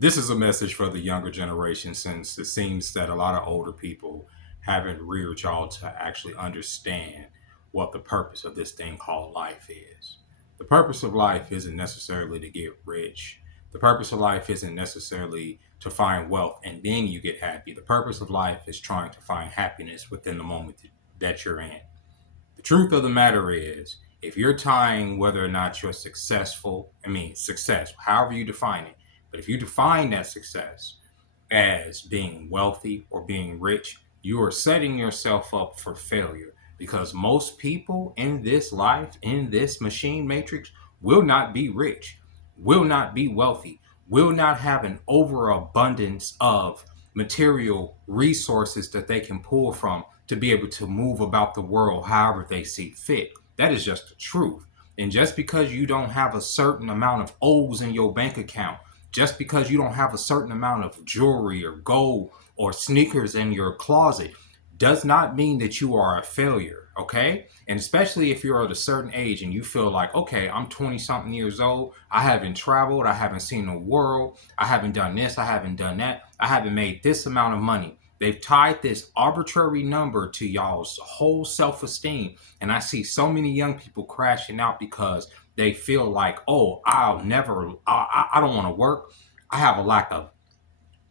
This is a message for the younger generation, since it seems that a lot of older people haven't reared y'all to actually understand what the purpose of this thing called life is. The purpose of life isn't necessarily to get rich. The purpose of life isn't necessarily to find wealth and then you get happy. The purpose of life is trying to find happiness within the moment that you're in. The truth of the matter is, if you're tying whether or not you're successful, success, however you define it, but if you define that success as being wealthy or being rich, you are setting yourself up for failure, because most people in this life, in this machine matrix, will not be rich, will not be wealthy, will not have an overabundance of material resources that they can pull from to be able to move about the world however they see fit. That is just the truth. And just because you don't have a certain amount of O's in your bank account, just because you don't have a certain amount of jewelry or gold or sneakers in your closet, does not mean that you are a failure, okay? And especially if you're at a certain age and you feel like, okay, I'm 20 something years old, I haven't traveled, I haven't seen the world, I haven't done this, I haven't done that, I haven't made this amount of money. They've tied this arbitrary number to y'all's whole self-esteem. And I see so many young people crashing out because they feel like, oh, I don't want to work. I have a lack of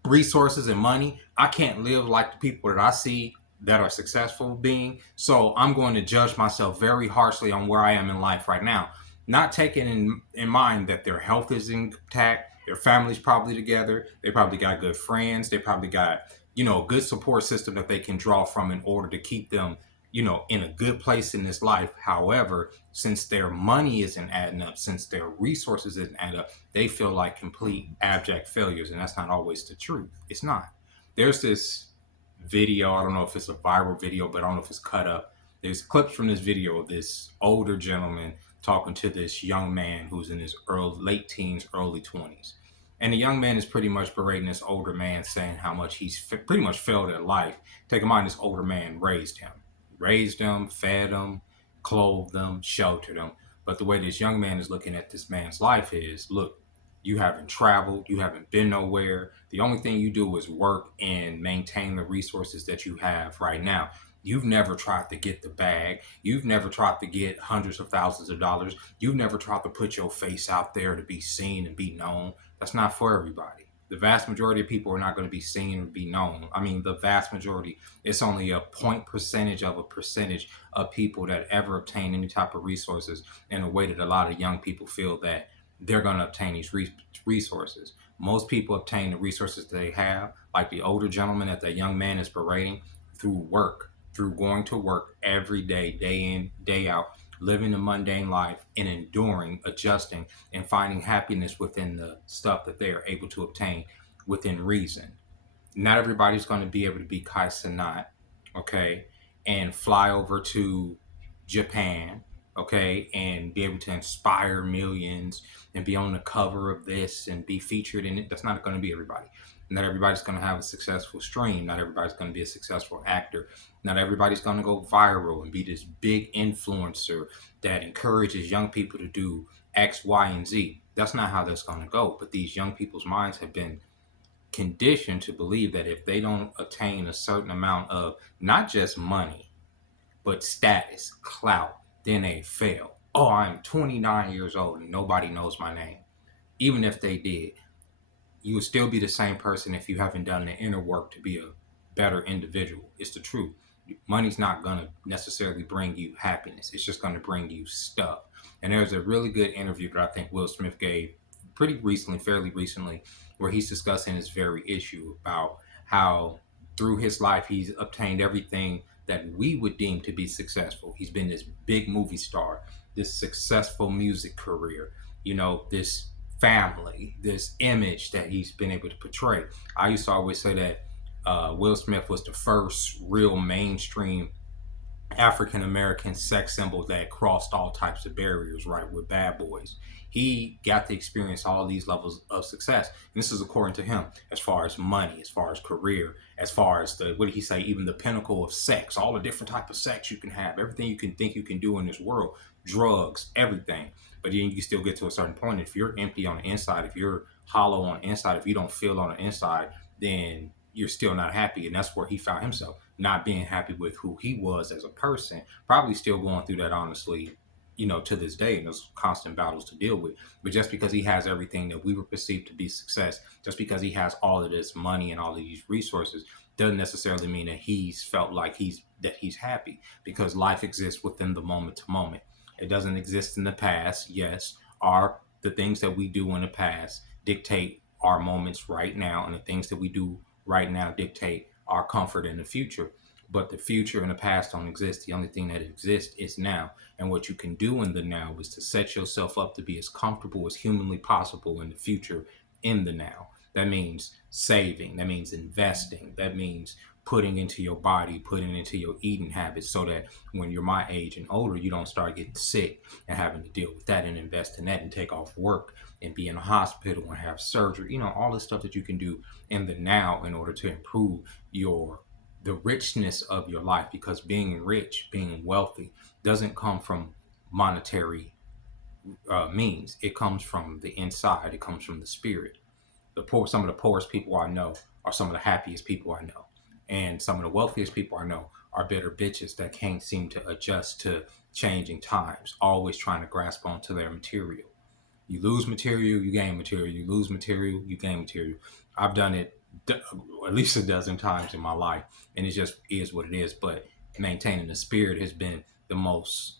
resources and money. I can't live like the people that I see that are successful being. So I'm going to judge myself very harshly on where I am in life right now. Not taking in mind that their health is intact, their family's probably together, they probably got good friends, they probably got, a good support system that they can draw from in order to keep them, in a good place in this life. However, since their money isn't adding up, since their resources isn't adding up, they feel like complete abject failures. And that's not always the truth. It's not. There's this video, I don't know if it's a viral video, but I don't know if it's cut up. There's clips from this video of this older gentleman talking to this young man who's in his late teens, early 20s. And the young man is pretty much berating this older man, saying how much he's pretty much failed at life. Take in mind, this older man raised him, fed him, clothed him, sheltered him. But the way this young man is looking at this man's life is, look, you haven't traveled, you haven't been nowhere. The only thing you do is work and maintain the resources that you have right now. You've never tried to get the bag. You've never tried to get hundreds of thousands of dollars. You've never tried to put your face out there to be seen and be known. That's not for everybody. The vast majority of people are not going to be seen or be known. The vast majority, it's only a percentage of people that ever obtain any type of resources in a way that a lot of young people feel that they're going to obtain these resources. Most people obtain the resources they have, like the older gentleman that the young man is berating, through work, through going to work every day, day in, day out, living a mundane life and enduring, adjusting, and finding happiness within the stuff that they are able to obtain within reason. Not everybody's going to be able to be Kai Cenat, okay, and fly over to Japan, okay, and be able to inspire millions and be on the cover of this and be featured in it. That's not going to be everybody. Not everybody's going to have a successful stream. Not everybody's going to be a successful actor. Not everybody's going to go viral and be this big influencer that encourages young people to do X, Y, and Z. That's not how that's going to go. But these young people's minds have been conditioned to believe that if they don't attain a certain amount of not just money, but status, clout, then they fail. Oh, I'm 29 years old and nobody knows my name. Even if they did, you would still be the same person if you haven't done the inner work to be a better individual. It's the truth. Money's not going to necessarily bring you happiness. It's just going to bring you stuff. And there's a really good interview that I think Will Smith gave fairly recently, where he's discussing this very issue about how through his life he's obtained everything that we would deem to be successful. He's been this big movie star, this successful music career, this family, this image that he's been able to portray. I used to always say that Will Smith was the first real mainstream African American sex symbol that crossed all types of barriers, right, with Bad Boys. He got to experience all these levels of success. And this is according to him, as far as money, as far as career, as far as what did he say, even the pinnacle of sex, all the different type of sex you can have, everything you can think you can do in this world, drugs, everything. But then you still get to a certain point. If you're empty on the inside, if you're hollow on the inside, if you don't feel on the inside, then you're still not happy. And that's where he found himself, not being happy with who he was as a person, probably still going through that, honestly, to this day, and those constant battles to deal with. But just because he has everything that we would perceive to be success, just because he has all of this money and all of these resources, doesn't necessarily mean that he's felt like he's happy, because life exists within the moment to moment. It doesn't exist in the past. Yes, the things that we do in the past dictate our moments right now, and the things that we do right now dictate our comfort in the future. But the future and the past don't exist. The only thing that exists is now. And what you can do in the now is to set yourself up to be as comfortable as humanly possible in the future in the now. That means saving. That means investing. That means putting into your body, putting into your eating habits, so that when you're my age and older, you don't start getting sick and having to deal with that, and invest in that, and take off work and be in a hospital and have surgery. All the stuff that you can do in the now in order to improve the richness of your life, because being rich, being wealthy, doesn't come from monetary means. It comes from the inside. It comes from the spirit. Some of the poorest people I know are some of the happiest people I know, and some of the wealthiest people I know are bitter bitches that can't seem to adjust to changing times, always trying to grasp onto their material. You lose material, you gain material. You lose material, you gain material. I've done it at least a dozen times in my life, and it just is what it is. But maintaining the spirit has been the most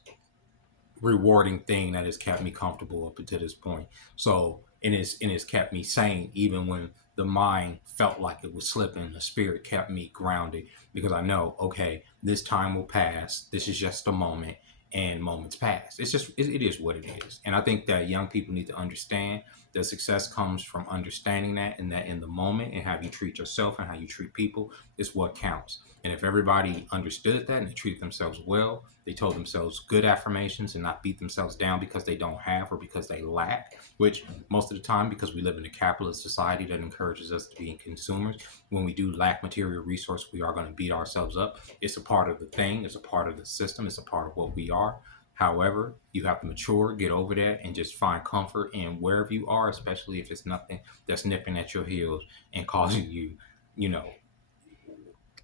rewarding thing that has kept me comfortable up until this point. So, and it's kept me sane even when the mind felt like it was slipping. The spirit kept me grounded, because I know, okay, this time will pass. This is just a moment, and moments pass. It is what it is. And I think that young people need to understand that success comes from understanding that, and that in the moment, and how you treat yourself and how you treat people is what counts. And if everybody understood that and they treated themselves well, they told themselves good affirmations and not beat themselves down because they don't have or because they lack, which most of the time, because we live in a capitalist society that encourages us to be consumers, when we do lack material resource, we are going to beat ourselves up. It's a part of the thing. It's a part of the system. It's a part of what we are. However, you have to mature, get over that, and just find comfort in wherever you are, especially if it's nothing that's nipping at your heels and causing you, you know,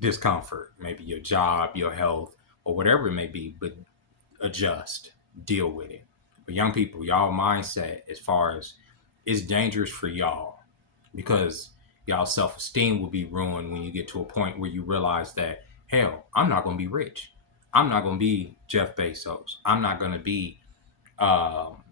discomfort, maybe your job, your health, or whatever it may be, but adjust, deal with it. But young people, y'all mindset as far as it's dangerous for y'all, because y'all self-esteem will be ruined when you get to a point where you realize that, hell, I'm not going to be rich. I'm not going to be Jeff Bezos. I'm not going to be um,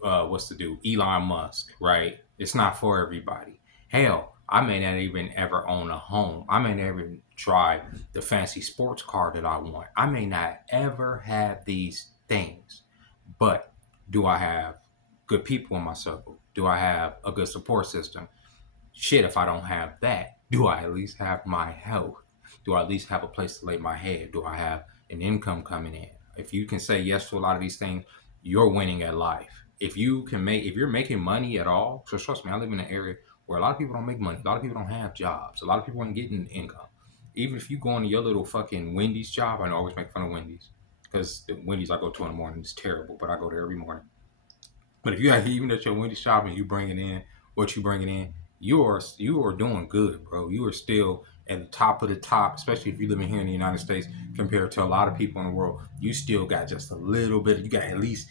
what's the dude, Elon Musk, right? It's not for everybody. Hell, I may not even ever own a home. I may never drive the fancy sports car that I want. I may not ever have these things. But do I have good people in my circle? Do I have a good support system? Shit, if I don't have that, do I at least have my health? Do I at least have a place to lay my head? Do I have an income coming in? If you can say yes to a lot of these things, you're winning at life. If you're making money at all, so trust me, I live in an area where a lot of people don't make money. A lot of people don't have jobs. A lot of people aren't getting income. Even if you go into your little fucking Wendy's job, I always make fun of Wendy's, because the Wendy's I go to in the morning is terrible, but I go there every morning. But if you have, even at your Wendy's shop, and you bringing in what you bringing in, you are doing good, bro. You are still at the top of the top, especially if you living here in the United States compared to a lot of people in the world. You still got just a little bit. You got at least,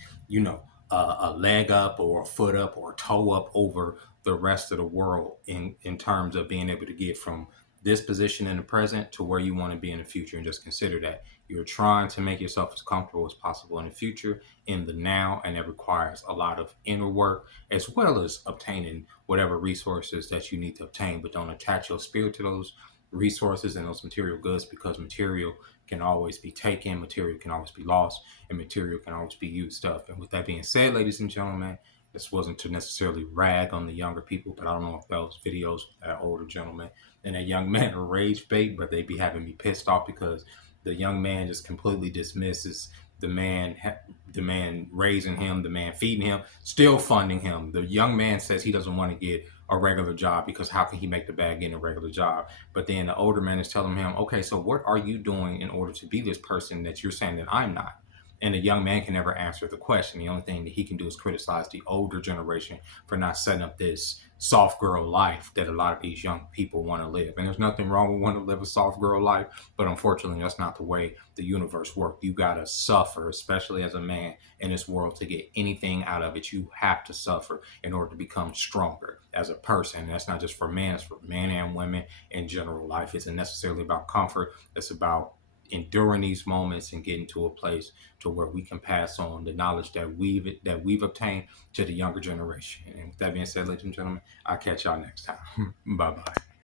a leg up or a foot up or a toe up over the rest of the world in terms of being able to get from this position in the present to where you want to be in the future. And just consider that you're trying to make yourself as comfortable as possible in the future, in the now, and it requires a lot of inner work as well as obtaining whatever resources that you need to obtain. But don't attach your spirit to those resources and those material goods, because material can always be taken, material can always be lost, and material can always be used up. And with that being said, ladies and gentlemen, this wasn't to necessarily rag on the younger people, but I don't know if those videos with that older gentleman and that young man are rage bait, but they be having me pissed off, because the young man just completely dismisses the man raising him, the man feeding him, still funding him. The young man says he doesn't want to get a regular job, because how can he make the bag in a regular job? But then the older man is telling him, okay, so what are you doing in order to be this person that you're saying that I'm not? And the young man can never answer the question. The only thing that he can do is criticize the older generation for not setting up this soft girl life that a lot of these young people want to live. And there's nothing wrong with wanting to live a soft girl life, but unfortunately, that's not the way the universe works. You got to suffer, especially as a man in this world, to get anything out of it. You have to suffer in order to become stronger as a person. And that's not just for men, it's for men and women in general. Life isn't necessarily about comfort, it's about enduring these moments and getting to a place to where we can pass on the knowledge that we've obtained to the younger generation. And with that being said, ladies and gentlemen, I'll catch y'all next time. Bye bye.